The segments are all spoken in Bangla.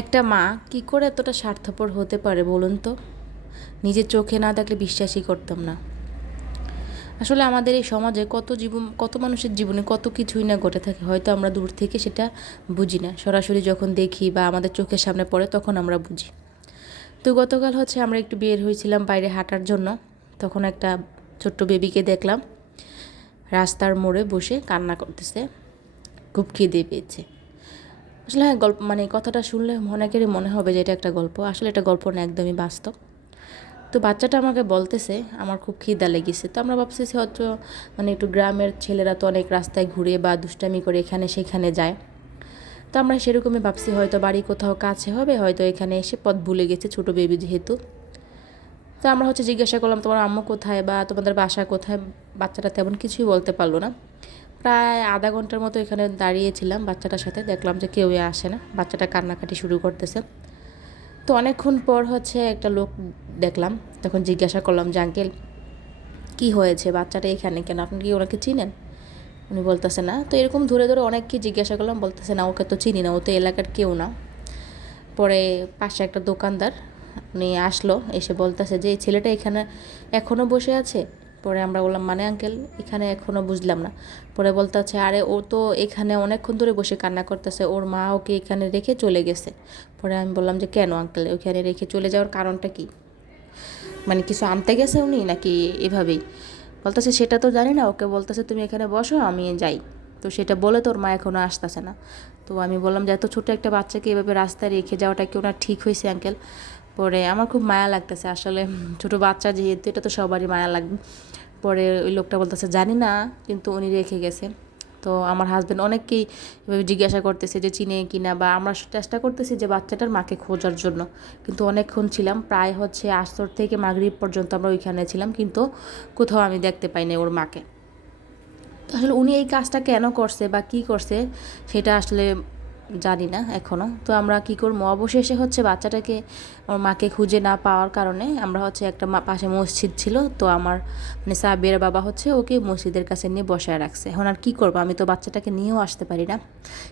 একটা মা কি করে এতটা স্বার্থপর হতে পারে বলুন তো? নিজের চোখে না দেখলে বিশ্বাসই করতাম না। আসলে আমাদের এই সমাজে কত মানুষের জীবনে কত কিছুই না ঘটে থাকে, হয়তো আমরা দূর থেকে সেটা বুঝি না, সরাসরি যখন দেখি বা আমাদের চোখের সামনে পড়ে তখন আমরা বুঝি। তো গতকাল আমরা একটু বের হয়েছিলাম বাইরে হাঁটার জন্য। তখন একটা ছোট্ট বেবিকে দেখলাম রাস্তার মোড়ে বসে কান্না করতেছে, খুব খিদে পেয়েছে। আসলে হ্যাঁ, গল্প কথাটা শুনলে অনেকেরই মনে হবে যে এটা একটা গল্প। আসলে এটা গল্প না, একদমই বাস্তব। তো বাচ্চাটা আমাকে বলতেছে আমার খুব খিদা লেগেছে। তো আমরা ভাবতেছি হয়তো একটু গ্রামের ছেলেরা তো অনেক রাস্তায় ঘুরে বা দুষ্টামি করে এখানে সেখানে যায়। তো আমরা সেরকমই ভাবছি হয়তো বাড়ি কোথাও কাছে হবে, হয়তো এখানে এসে পথ ভুলে গেছে, ছোটো বেবি যেহেতু। তো আমরা জিজ্ঞাসা করলাম তোমার আম্মু কোথায় বা তোমাদের বাসা কোথায়। বাচ্চাটা তেমন কিছুই বলতে পারলো না। প্রায় আধা ঘন্টার মতো এখানে দাঁড়িয়েছিলাম বাচ্চাটার সাথে, দেখলাম যে কেউই আসে না, বাচ্চাটা কান্নাকাটি শুরু করতেছে। তো অনেকক্ষণ পর একটা লোক দেখলাম। তখন জিজ্ঞাসা করলাম যে আঙ্কেল কী হয়েছে, বাচ্চাটা এখানে কেন, আপনি কি ওনাকে চিনেন? উনি বলতেছে না। তো এরকম ধরে ধরে অনেককে জিজ্ঞাসা করলাম, বলতেছে না ওকে তো চিনি না, ও তো এলাকার কেউ না। পরে পাশে একটা দোকানদার উনি আসলো, এসে বলতেছে যে এই ছেলেটা এখানে এখনও বসে আছে। পরে আমরা বললাম মানে আঙ্কেল এখানে এখনও বুঝলাম না। পরে বলতেছে আরে ও তো এখানে অনেকক্ষণ ধরে বসে কান্না করতেছে, ওর মা ওকে এখানে রেখে চলে গেছে। পরে আমি বললাম যে কেন আঙ্কেল, ওইখানে রেখে চলে যাওয়ার কারণটা কি? কিছু আনতে গেছে উনি নাকি এভাবেই? বলতেছে সেটা তো জানি না, ওকে বলতেছে তুমি এখানে বসো আমি যাই। তো সেটা বলে তোর মা এখনও আসতেছে না। তো আমি বললাম যে এত ছোটো একটা বাচ্চাকে এভাবে রাস্তায় রেখে যাওয়াটা কি ওনার ঠিক হয়েছে আঙ্কেল? পরে আমার খুব মায়া লাগতেছে আসলে, ছোটো বাচ্চা যেহেতু এটা তো সবারই মায়া লাগবে। পরে ওই লোকটা বলতেছে জানি না, কিন্তু উনি রেখে গেছে। তো আমার হাজব্যান্ড অনেককেই এভাবে জিজ্ঞাসা করতেছে যে চিনে কিনা, বা আমরা চেষ্টা করতেছি যে বাচ্চাটার মাকে খোঁজার জন্য। কিন্তু অনেকক্ষণ ছিলাম, প্রায় আসর থেকে মাগরিব পর্যন্ত আমরা ওইখানে ছিলাম, কিন্তু কোথাও আমি দেখতে পাইনি ওর মাকে। তো আসলে উনি এই কাজটা কেন করছে বা কী করছে সেটা আসলে জানি না এখনও। তো আমরা কী করবো, অবশেষে বাচ্চাটাকে ওর মাকে খুঁজে না পাওয়ার কারণে আমরা একটা পাশে মসজিদ ছিল, তো আমার সাবের বাবা ওকে মসজিদের কাছে নিয়ে বসায় রাখছে। এখন আর কী করবো, আমি তো বাচ্চাটাকে নিয়েও আসতে পারি না,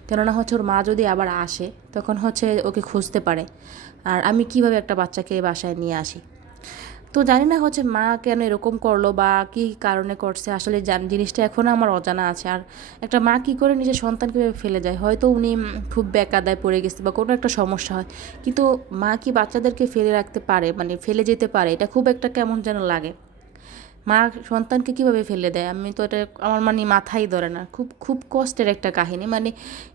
কেননা ওর মা যদি আবার আসে তখন ওকে খুঁজতে পারে। আর আমি কিভাবে একটা বাচ্চাকে বাসায় নিয়ে আসি? তো জানি না মা কেন এরকম করলো বা কী কারণে করছে, আসলে জিনিসটা এখনও আমার অজানা আছে। আর একটা মা কী করে নিজের সন্তানকে ফেলে যায়, হয়তো উনি খুব বেকায়দায় পড়ে গেছে বা কোনো একটা সমস্যা হয়, কিন্তু মা কি বাচ্চাদেরকে ফেলে রাখতে পারে, ফেলে যেতে পারে? এটা খুব একটা কেমন যেন লাগে। মা সন্তানকে কিভাবে ফেলে দেয়, আমি তো এটা আমার মাথায় ধরে না। খুব খুব কষ্টের একটা কাহিনী।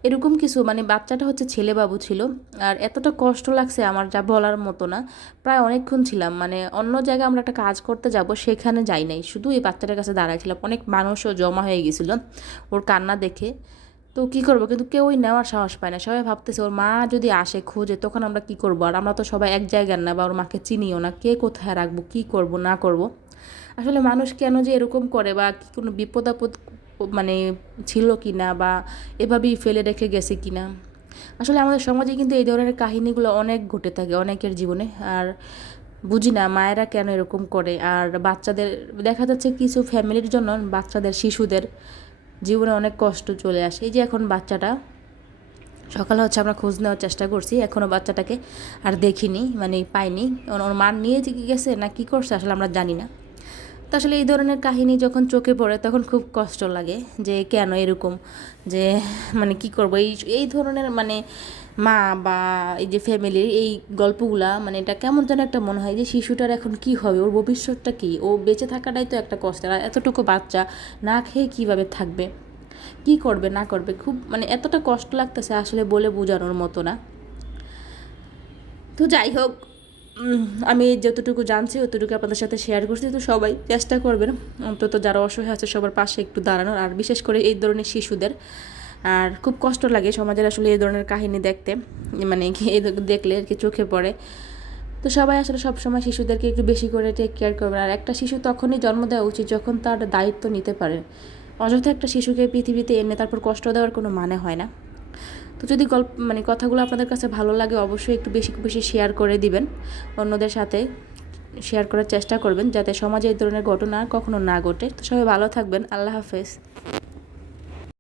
এরকম কিছু বাচ্চাটা ছেলেবাবু ছিল। আর এতটা কষ্ট লাগছে আমার যা বলার মতো না। প্রায় অনেকক্ষণ ছিলাম, অন্য জায়গায় আমরা একটা কাজ করতে যাব, সেখানে যাই নাই, শুধু এই বাচ্চাটার কাছে দাঁড়াইছিলাম। অনেক মানুষও জমা হয়ে গেছিল ওর কান্না দেখে। তো কী করবো, কিন্তু কেউই নেওয়ার সাহস পায় না। সবাই ভাবতেছে ওর মা যদি আসে খোঁজে তখন আমরা কী করবো, আর আমরা তো সবাই এক জায়গার না, বা ওর মাকে চিনিও না, কে কোথায় রাখবো, কী করব না করব। আসলে মানুষ কেন যে এরকম করে, বা কি কোনো বিপদ আপদ ছিল কি না, বা এভাবেই ফেলে রেখে গেছে কি না। আসলে আমাদের সমাজে কিন্তু এই ধরনের কাহিনীগুলো অনেক ঘটে থাকে অনেকের জীবনে। আর বুঝি না মায়েরা কেন এরকম করে। আর বাচ্চাদের দেখা যাচ্ছে কিছু ফ্যামিলির জন্য বাচ্চাদের শিশুদের জীবনে অনেক কষ্ট চলে আসে। এই যে এখন বাচ্চাটা সকালে আমরা খোঁজ নেওয়ার চেষ্টা করছি, এখনও বাচ্চাটাকে আর দেখিনি, পাইনি। ওর মা নিয়ে গেছে না কি করছে আসলে আমরা জানি না। তো আসলে এই ধরনের কাহিনী যখন চোখে পড়ে তখন খুব কষ্ট লাগে যে কেন এরকম, যে কী করবো, এই ধরনের মা বা এই যে ফ্যামিলির এই গল্পগুলা এটা কেমন যেন একটা মনে হয় যে শিশুটার এখন কি হবে, ওর ভবিষ্যৎটা কী, ও বেঁচে থাকাটাই তো একটা কষ্টের। আর এতটুকু বাচ্চা না খেয়ে কীভাবে থাকবে, কি করবে না করবে, খুব এতটা কষ্ট লাগতেছে আসলে বলে বোঝানোর মতো না। তো যাই হোক, আমি যতটুকু জানছি অতটুকু আপনাদের সাথে শেয়ার করছি। তো সবাই চেষ্টা করবেন অন্তত যারা অসহায় আছে সবার পাশে একটু দাঁড়ানোর, আর বিশেষ করে এই ধরনের শিশুদের। আর খুব কষ্ট লাগে সমাজের আসলে এই ধরনের কাহিনী দেখতে, দেখলে আর কি চোখে পড়ে। তো সবাই আসলে সবসময় শিশুদেরকে একটু বেশি করে টেক কেয়ার করবেন। আর একটা শিশু তখনই জন্ম দেওয়া উচিত যখন তার দায়িত্ব নিতে পারে। অযথা একটা শিশুকে পৃথিবীতে এনে তারপর কষ্ট দেওয়ার কোনো মানে হয় না। তো যদি গল্প কথাগুলো আপনাদের কাছে ভালো লাগে অবশ্যই একটু বেশি বেশি শেয়ার করে দিবেন, অন্যদের সাথে শেয়ার করার চেষ্টা করবেন যাতে সমাজে এই ধরনের ঘটনা কখনো না ঘটে। তো সবাই ভালো থাকবেন, আল্লাহ হাফেজ।